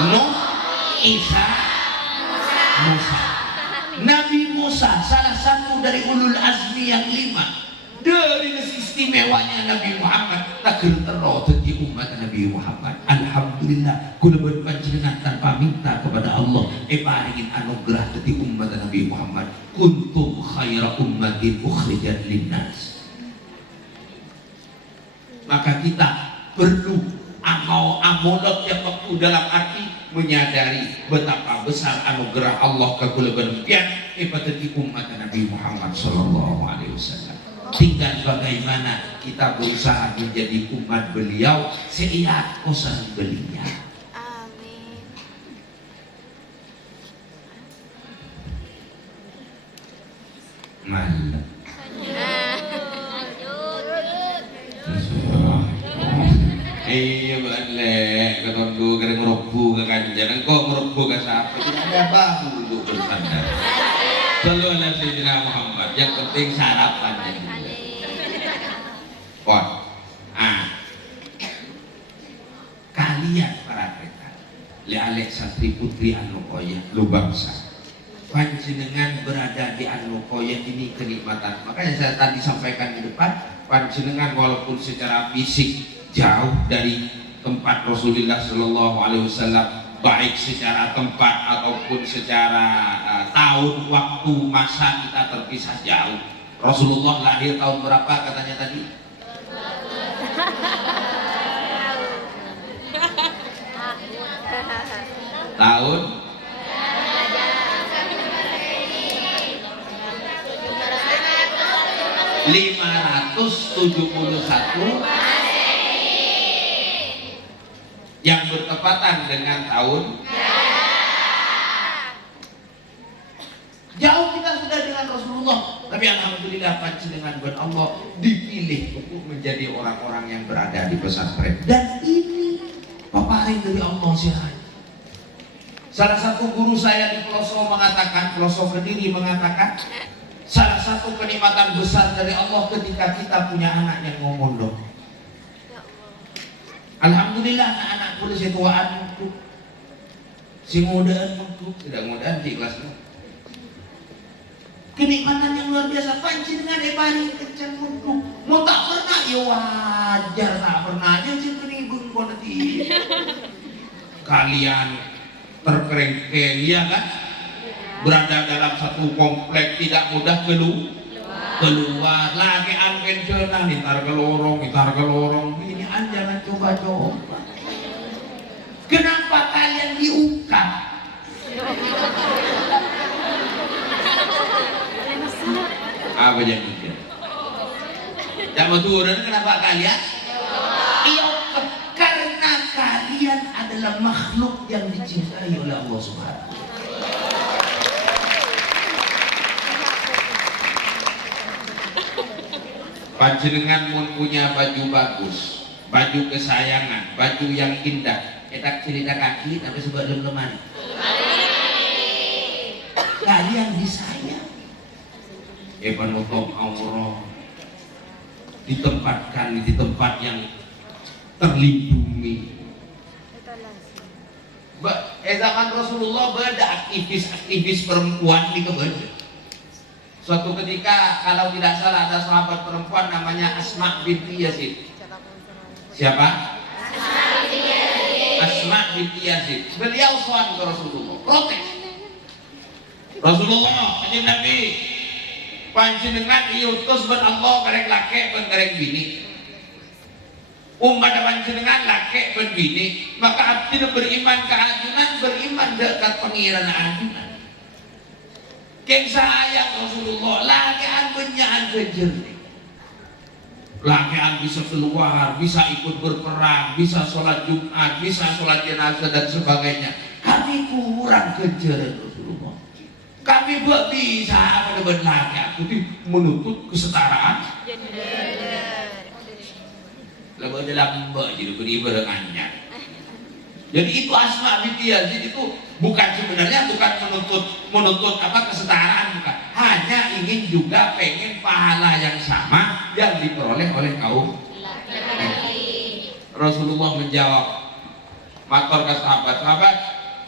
Nuh, Isa, Musa. Nabi Musa salah satu dari ulul azmi yang 5. Dari istimewanya Nabi Muhammad takir terus jadi umat Nabi Muhammad. Alhamdulillah kula berpanjenengan tanpa minta kepada Allah paringin anugerah jadi umat Nabi Muhammad. Kuntum khaira ummatin ukhrijat linnas. Maka kita perlu amonot yang waktu dalam arti menyadari betapa besar anugerah Allah ke kula berpian jadi umat Nabi Muhammad sallallahu alaihi wasallam. Tinggal bagaimana kita berusaha menjadi umat beliau seiat kosan beliau. Amin. Malam. Iya boleh, ketondu kering merobu ke kanjeng, kok merobu ke siapa? Tidak ada apa dulu bersandar. Sallu ala Sayyidina Muhammad. Yang penting sarapan. Wah, kalian para rekan, lialek santri putri An-Nuqoyah, lu bangsa, panjenengan berada di An-Nuqoyah ini kenikmatan. Makanya saya tadi sampaikan di depan, panjenengan walaupun secara fisik jauh dari tempat Rasulullah Shallallahu Alaihi Wasallam, baik secara tempat ataupun secara tahun, waktu, masa kita terpisah jauh. Rasulullah lahir tahun berapa katanya tadi? Tahun 571 yang bertepatan dengan tahun jauh kita sudah dengan Rasulullah. Tapi alhamdulillah panjenengan buat Allah dipilih untuk menjadi orang-orang yang berada di pesantren. Dan ini peparing dari Allah sihanya. Salah satu guru saya di pelosok mengatakan, pelosok Kediri mengatakan, salah satu kenikmatan besar dari Allah ketika kita punya anak yang ngomong dong. Alhamdulillah anak-anak kudu situaan untuk si mudaan untuk tidak mudaan di kelas lu. Kenikmatan yang luar biasa panjenengan paling kencang untuk mau tak pernah ya wajar tak pernah aja sih penibun nanti kalian terkerengkeng ya kan, berada dalam satu komplek tidak mudah keluar lagi angin cenah ntar gelorong ini jangan coba-coba. Kenapa kalian diungkap? Apa yang mikir? Jangan turun kenapa kalian? Iya, karena kalian adalah makhluk yang dicintai oleh Allah Subhanahu. Panjenengan mun punya baju bagus, baju kesayangan, baju yang indah, etak cerita kaki tapi sebelum lemari. Kalian disayang. Penutup aurat ditempatkan di tempat yang terlindungi. Zaman Rasulullah ada aktivis perempuan di kebun. Suatu ketika kalau tidak salah ada sahabat perempuan namanya Asma binti Yazid. Siapa? Asma binti Yazid. Beliau suami Rasulullah, protes. Rasulullah, kanjeng Nabi, panjenengan diutus ben Allah karek laki ben karek bini. Umat panjenengan laki ben bini, maka abdi beriman ke ajunan, beriman dekat pengiran ajunan. Keng sayang Rasulullah, lakian benyaan kejernih. Lakian bisa keluar, bisa ikut berperang, bisa sholat Jumat, bisa sholat jenazah dan sebagainya. Kami kurang kejar Rasulullah. Kami buat bisa benar-benar aku menuntut kesetaraan. Lalu dalam jadi beribadah dengannya. Jadi itu Asma binti Yazid itu bukan sebenarnya menuntut apa kesetaraan, bukan. Hanya ingin juga pengen pahala yang sama yang diperoleh oleh kaum laki-laki. Rasulullah menjawab, matur ke sahabat,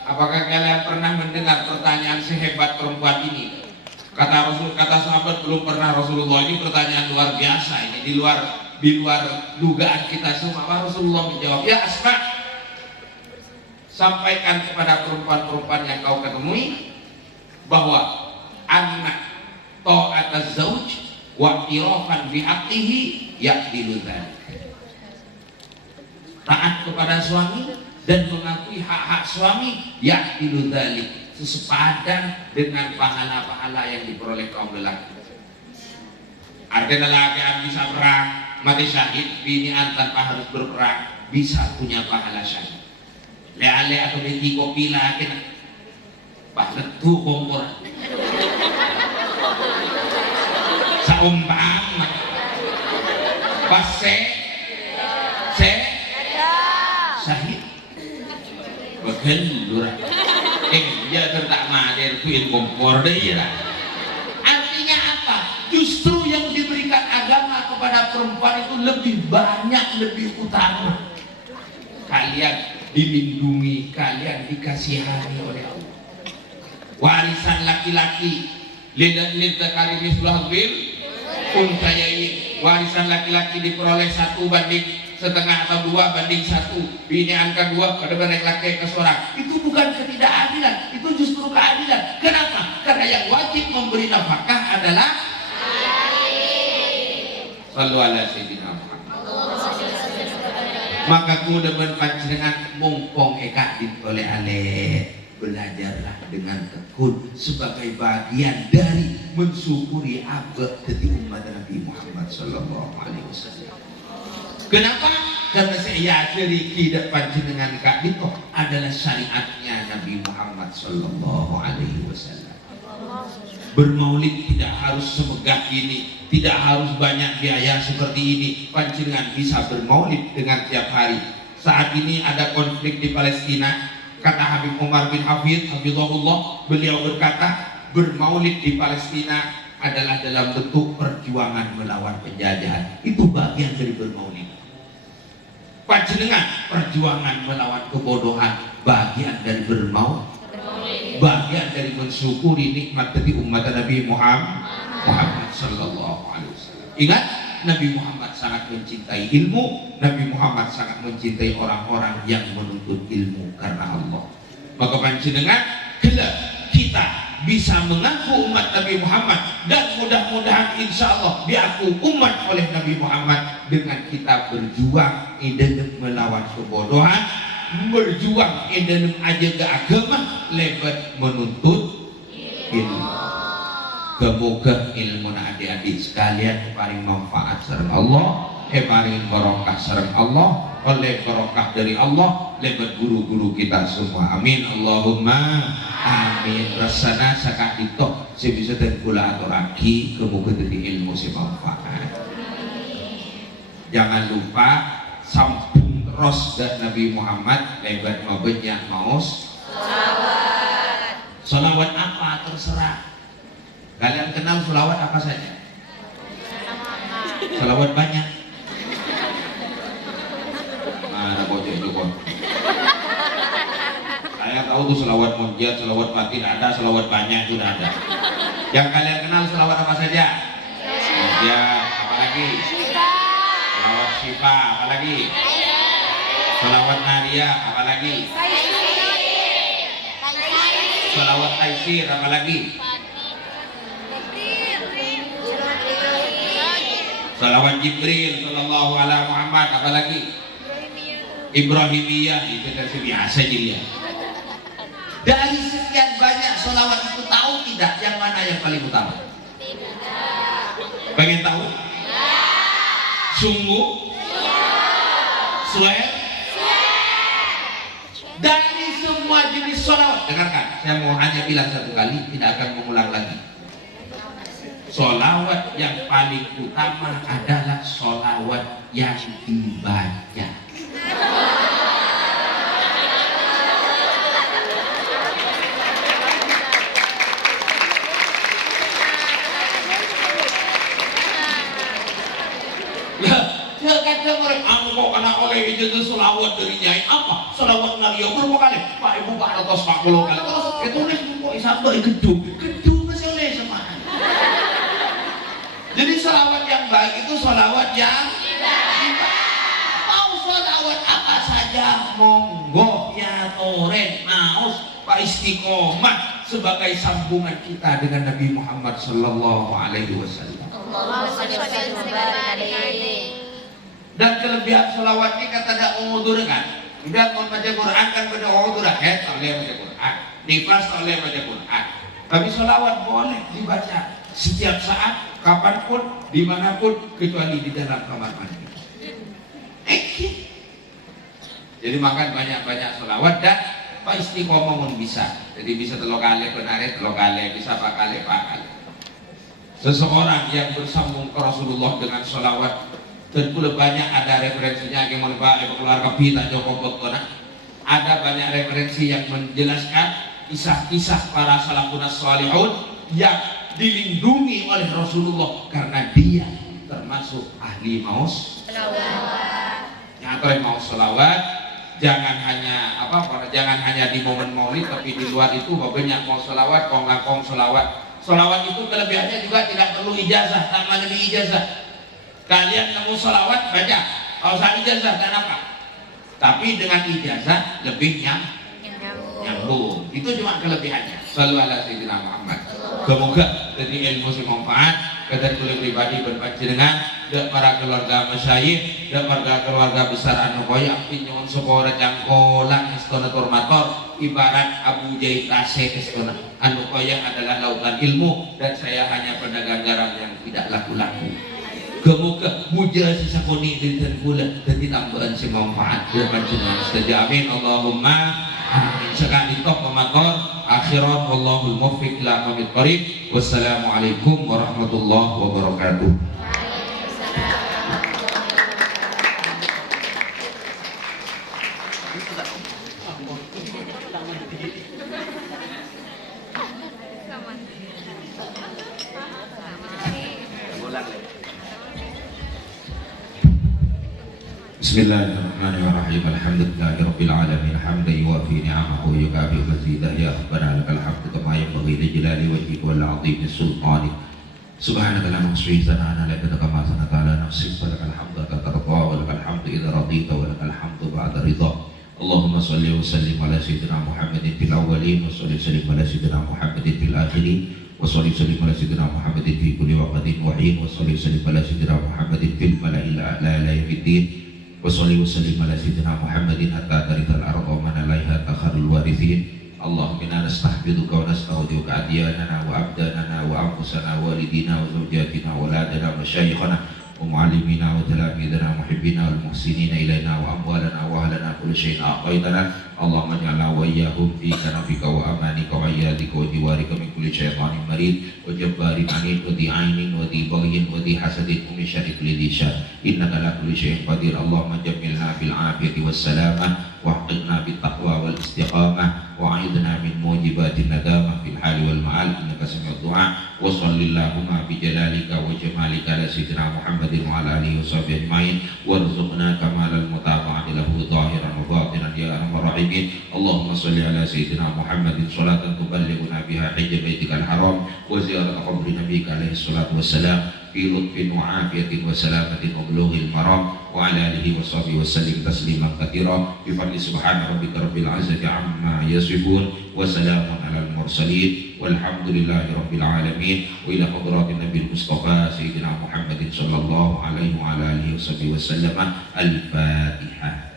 apakah kalian pernah mendengar pertanyaan sehebat perempuan ini? Kata sahabat, belum pernah Rasulullah. Ini pertanyaan luar biasa, ini di luar dugaan kita semua. Rasulullah menjawab, ya Asma, sampaikan kepada perempuan-perempuan yang kau ketemui bahwa anak ta'at az-zawj wa irafan bi haqqihi yaqdilu dzalik. Taat kepada suami dan mengakui hak-hak suami yaqdilu dzalik, sesepadan dengan pahala-pahala yang diperoleh kaum lelaki. Artinya lelaki yang bisa perang mati syahid, binian tanpa harus berperang bisa punya pahala syahid. Le-ale atau di kopi lah kena bahkan tuh kompor saumpang pas sahid bagian lurah dia tertak mader kuin kompor deh lah. Artinya apa? Justru yang diberikan agama kepada perempuan itu lebih banyak, lebih utama. Kalian dilindungi, kalian dikasihani oleh Allah. Warisan laki-laki lidzakari misluh bil untayain. Warisan laki-laki diperoleh 1 banding setengah atau 2 banding 1. Bini angka 2 pada banding laki ke seorang. Itu bukan ketidakadilan, itu justru keadilan. Kenapa? Karena yang wajib memberi nafkah adalah sallu ala sayyidina Muhammad. Maka kuda berpanjangan mumpung eka oleh ale belajarlah dengan tekun sebagai bagian dari mensyukuri abad dari umat Nabi Muhammad Sallallahu Alaihi Wasallam. Kenapa? Karena saya yakini tidak panjenengan kak itu adalah syariatnya Nabi Muhammad Sallallahu Alaihi Wasallam. Bermaulid tidak harus semegah ini, tidak harus banyak biaya seperti ini. Panjenengan bisa bermaulid dengan tiap hari. Saat ini ada konflik di Palestina. Kata Habib Umar bin Hafid Hafizahullah, beliau berkata, bermaulid di Palestina adalah dalam bentuk perjuangan melawan penjajahan. Itu bagian dari bermaulid. Panjenengan perjuangan melawan kebodohan, bagian dari bermaulid, bagian dari mensyukuri nikmat dari umat Nabi Muhammad sallallahu alaihi wasallam. Ingat, Nabi Muhammad sangat mencintai ilmu, Nabi Muhammad sangat mencintai orang-orang yang menuntut ilmu karena Allah. Maka panjenengan kelak kita bisa mengaku umat Nabi Muhammad, dan mudah-mudahan insya Allah diaku umat oleh Nabi Muhammad dengan kita berjuang dalam melawan kebodohan, berjuang dalam ajaga agama, lebat menuntut ilmu. Semoga ilmu adik-adik sekalian paling manfaat sareng Allah, paling barokah sareng Allah, oleh barokah dari Allah lebat guru-guru kita semua. Amin Allahumma amin. Rasana sakit itu saya bisa tergula atau lagi kemudian dari ilmu si manfaat. Jangan lupa sambung terus dan Nabi Muhammad lebat mabenyak maus salawat apa terserah. Kalian kenal selawat apa saja? Selawat banyak. Mana bocah itu kok? Saya tahu tuh selawat munjiat, selawat batin ada, selawat banyak itu ada. Yang kalian kenal selawat apa saja? Munjiat, apa lagi? Selawat syifa, apa lagi? Selawat naria, apa lagi? Selawat taisir, apa lagi? Salawat Jibril sallallahu alaihi Muhammad, apalagi Ibrahimiyah, itu kan biasa jadi ya. Dari sekian banyak salawat itu tahu tidak yang mana yang paling utama? Pengen tahu? Sungguh? Swear? Dari semua jenis salawat, dengarkan, saya mau hanya bilang satu kali, tidak akan mengulang lagi. Sholawat yang paling utama adalah sholawat yang dibaca. Ya kata orang, aku kok kena oleh ijazah sholawat dari nyai apa? Sholawat Nabi berapa kali? Pak Ibu Pak Ratos 40 kali. Terus itu nih kok isabel gedung masih oleh sama. Jadi sholawat yang baik itu sholawat yang mau sholawat apa saja, monggo ya toren, maus, pak istiqomah sebagai sambungan kita dengan Nabi Muhammad sallallahu alaihi wasallam. Dan kelebihan sholawat ini kata ada umudur kan? Tidak mau baca Quran kan pada umudur head oleh baca Quran, nifas oleh baca Quran. Tapi sholawat boleh dibaca setiap saat, kapanpun, dimanapun, kecuali di dalam kamar mandi. Jadi makan banyak-banyak sholawat dan pak istiqomah pun bisa. Jadi bisa telur kali penari, telur kali, bisa pak kali. Seseorang yang bersambung ke Rasulullah dengan sholawat, dan pula banyak ada referensinya yang merupakan keluarga Pita Joko Bokona. Ada banyak referensi yang menjelaskan kisah-kisah para salafun shalihun yang dilindungi oleh Rasulullah karena dia termasuk ahli maus selawat. Yang oleh maus selawat, jangan hanya di momen maulid, tapi di luar itu banyak maus selawat, kong selawat. Selawat itu kelebihannya juga tidak perlu ijazah, tak mana di ijazah. Kalian nemu selawat baca, kalau usah ijazah dan apa? Tapi dengan ijazah lebih nyambung. Itu cuma kelebihannya. Sallallahu alaihi Muhammad. Semoga dari ilmu si manfaat kata kulit pribadi berpanjenengan dan para keluarga masyayikh dan keluarga besar anu koyak pinjauan sepora jangkolang istana turmator ibarat Abu Jaid Tasek istana anu koyak adalah lautan ilmu dan saya hanya pedagang garam yang tidak laku-laku. Semoga muja si sakoni dan bulan dan tambahan si manfaat dan panjenengan saja amin Allahumma amin. Sekali tok pemator akhirat. Wallahul muwaffiq ila aqwamit thoriq. Wassalamualaikum warahmatullahi wabarakatuh. Bismillahirrahmanirrahim. Alhamdulillahirabbil alamin. Hamdan yuwafi ni'amahu wa yukafi mazidah. Ya Rabbana lakal hamdu kama yanbaghi li jalali wajhika wal 'azimi sultanik. Subhanaka la nuhsi sana'an 'alaika kama sana'ta 'ala nafsik. Walakal hamdu hatta tarda wa lakal hamdu idza radita wa lakal hamdu ba'da ridha. Allahumma shalli wa sallim ala sayyidina Muhammadin fil awwalin wa shalli wa sallim ala sayyidina Muhammadin fil akhirin wa shalli wa sallim ala sayyidina Muhammadin fi kulli waqtin wa hin wa shalli wa sallim ala sayyidina Muhammadin fil mala'il a'la ila yaumiddin. Wasalli wasallim ala sayyidina Muhammadin hatta tarithal arda wa man 'alaiha takharul warithin. Allahumma inna nastahfiduka wa nasta'udiuka adyanana wa abdanana wa anfusana wa walidina wa zawjatina wa auladana wa masyayikhana wa muallimina wa talamidana wa muhibbina wal muhsinina ilaina wa amwalana wa ahlana kullu syai'in aqaitana. Allahumma ja'alna wa iyyahum fi kanafika wa amanika wa iyadika wa jiwarika min kulli syaitanin marid wa jabbarin anid wa di'ainin wa di baghin wa di hasadin wa min syarri kulli dhi syarr. Innaka ala kulli syai'in qadir. Allahumma jammilna bil afiyati was salamah wa haqqina bit taqwa wal istiqamah wa a'idna min mujibatin nadamah fil hali wal ma'al. Innaka sami'ud du'a. Wa sallallahu bi jalalika wa jamalika ala sayyidina Muhammadin wa ala alihi wa sahbihi ajma'in warzuqna kamalal mutaba'ati lahu zahiran wa batinan ya arhamar rahimin. Allahumma salli ala sayyidina Muhammadin salatan tuballighuna biha hijja baitikal haram wa ziyarat qabri nabiyyika alaihi salatu wassalam fi lutfin wa afiyatin wa salamatin wa bulughil maram wa ala alihi wa sahbihi wa sallim tasliman katsira bi fadli subhana rabbika rabbil izzati amma yasifun wa salamun alal mursalin walhamdulillahi rabbil alamin. Wa ila hadratin nabiyil mustafa sayyidina Muhammadin sallallahu alaihi wa ala alihi wa sahbihi wa sallam. Al-Fatihah.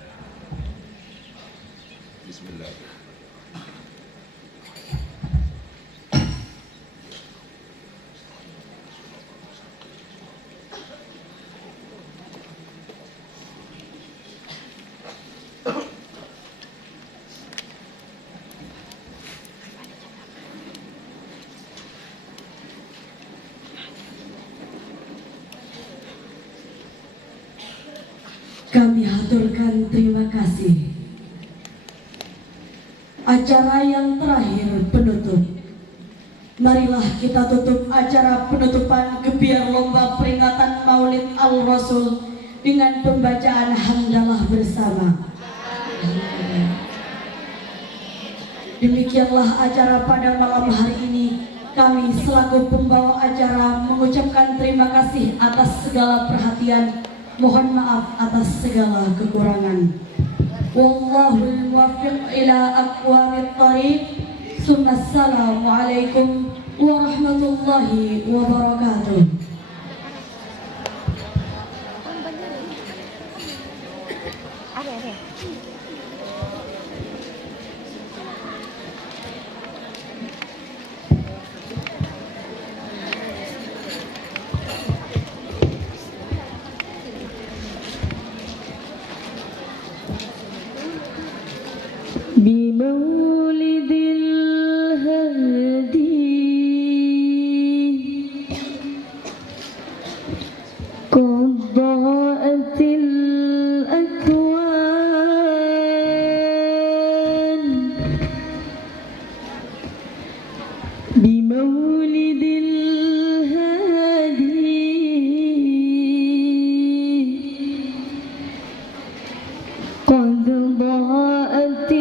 Kami haturkan terima kasih. Acara yang terakhir penutup. Marilah kita tutup acara penutupan gebiar lomba peringatan Maulid Al-Rasul dengan pembacaan hamdalah bersama. Demikianlah acara pada malam hari ini. Kami selaku pembawa acara mengucapkan terima kasih atas segala perhatian. Mohon maaf atas segala kekurangan. Wallahul muwaffiq ila aqwamit thoriq. Assalamualaikum warahmatullahi wabarakatuh. بمولد الهادي قد ضاءت الأكوان بمولد الهادي قد ضاءت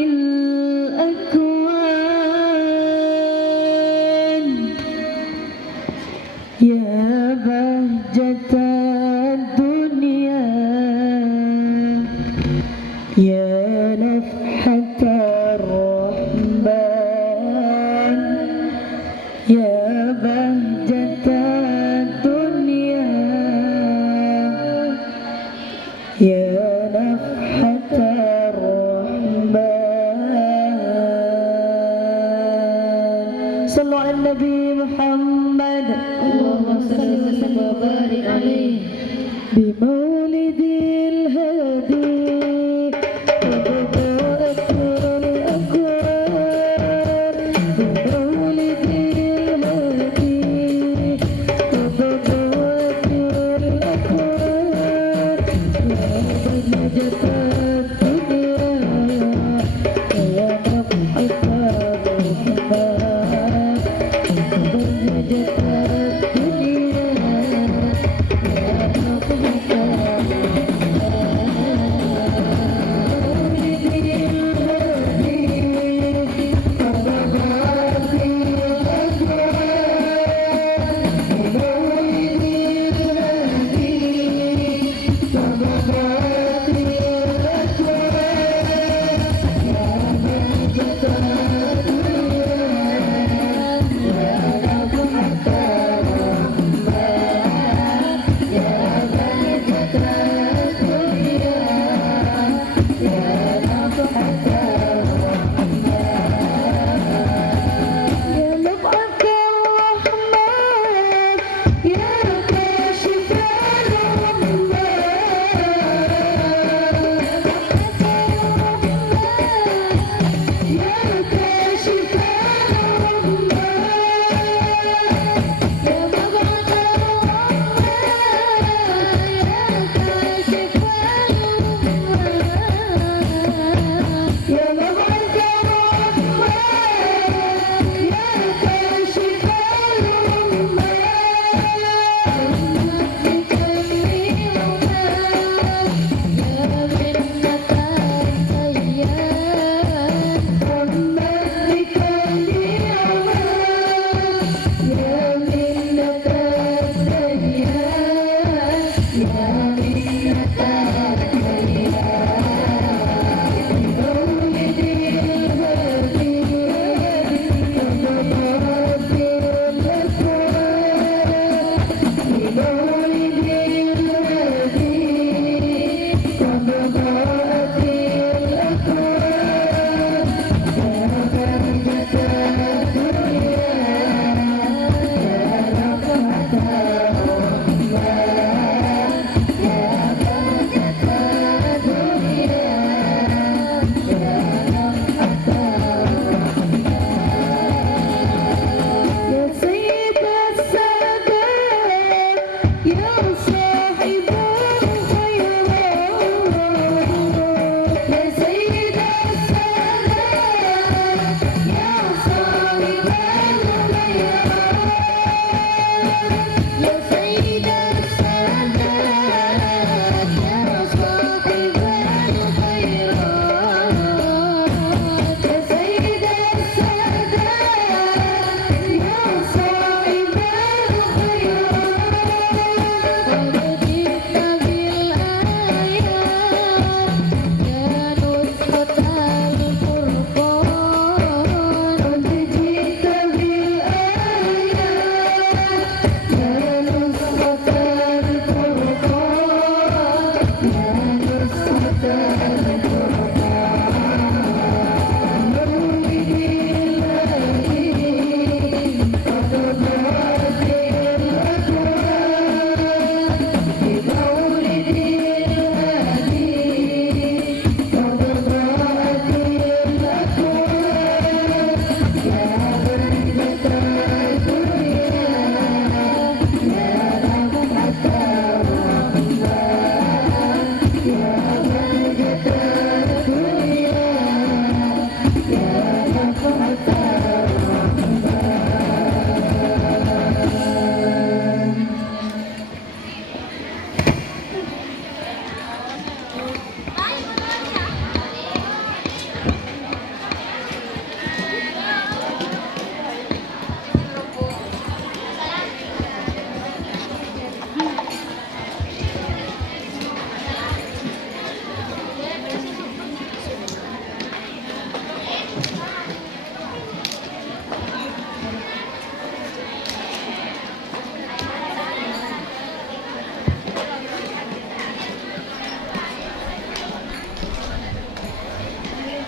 يا بهجة الدنيا يا نفحة الرحمن يا بهجة الدنيا يا نفحة الرحمن. صلوا على النبي محمد. اللهم صل وسلم وبارك عليه. بمولد الهادي وبضاءة الأكوان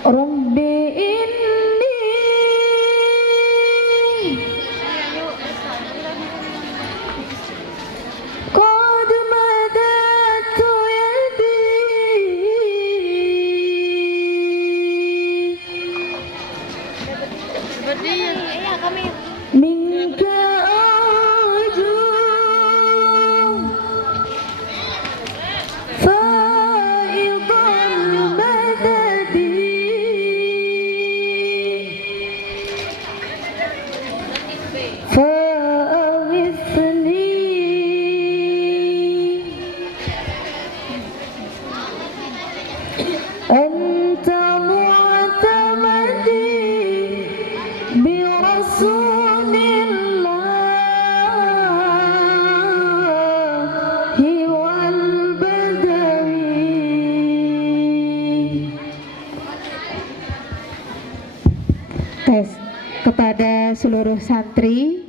Rabbi inni qad madadtu yadi minka arju faidal madadi أنت معتمدي برسول الله والبدوي. Tes kepada seluruh santri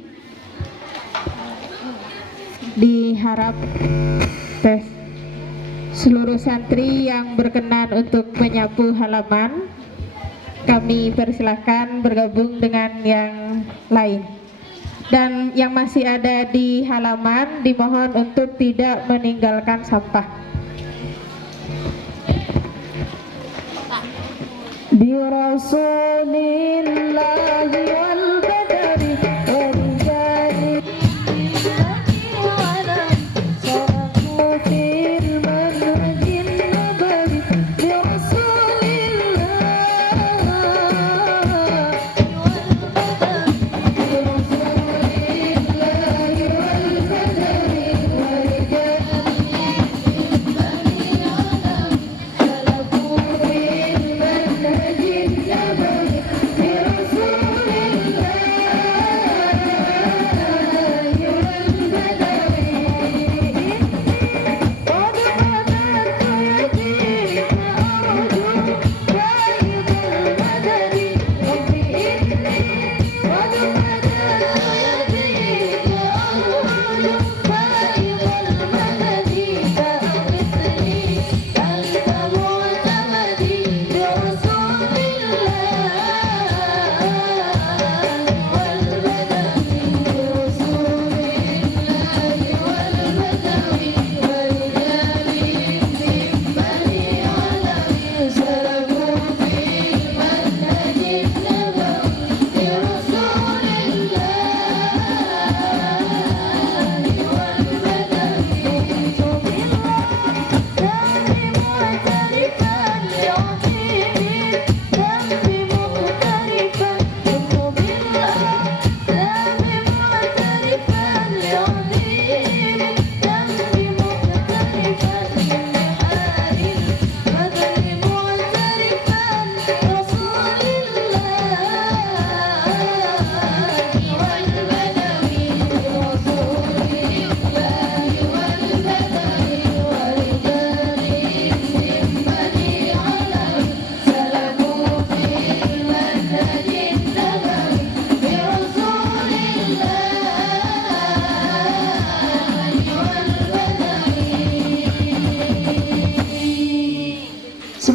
diharap tes seluruh santri yang berkenan untuk menyapu halaman, kami persilahkan bergabung dengan yang lain. Dan yang masih ada di halaman dimohon untuk tidak meninggalkan sampah. Bi Rasulillahi wal badari Rasulillah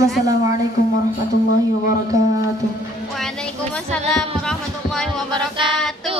Wassalamualaikum warahmatullahi wabarakatuh. Waalaikumsalam warahmatullahi wabarakatuh.